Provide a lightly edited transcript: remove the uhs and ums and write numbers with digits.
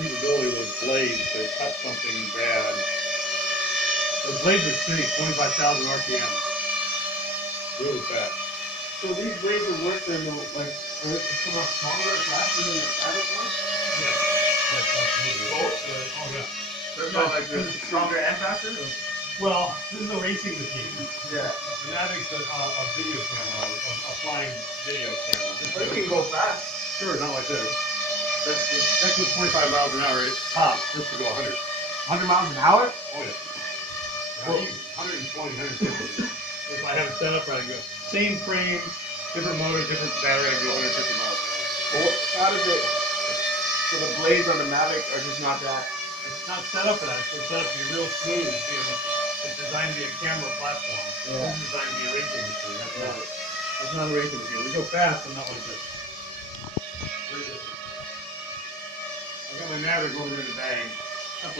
capability of those blades to cut something bad. Those blades are spinning 25,000 RPM. Really fast. So these blades are worse than the, like, are they somewhat stronger, faster than the static ones? Yeah. Yes, absolutely. Oh, yeah. They're not like this stronger and faster? Well, this is a racing machine. Yeah. The Navic's a video camera, a flying video camera. But it can go fast. Sure, not like this. That goes 25 miles an hour. It's top. This will go 100. 100 miles an hour? Oh, yeah. Well, 120, 150. If I have it set up right, I go. Same frame, different motor, different battery, I go 150 miles an hour. Well, how does it, so the blades on the Mavic are just not that? It's not set up for that. It's set up to be real smooth. It's designed to be a camera platform. Yeah. It's designed to be a racing machine. That's not a racing machine. We go fast, but not like this. I got my Maverick over there in the bag.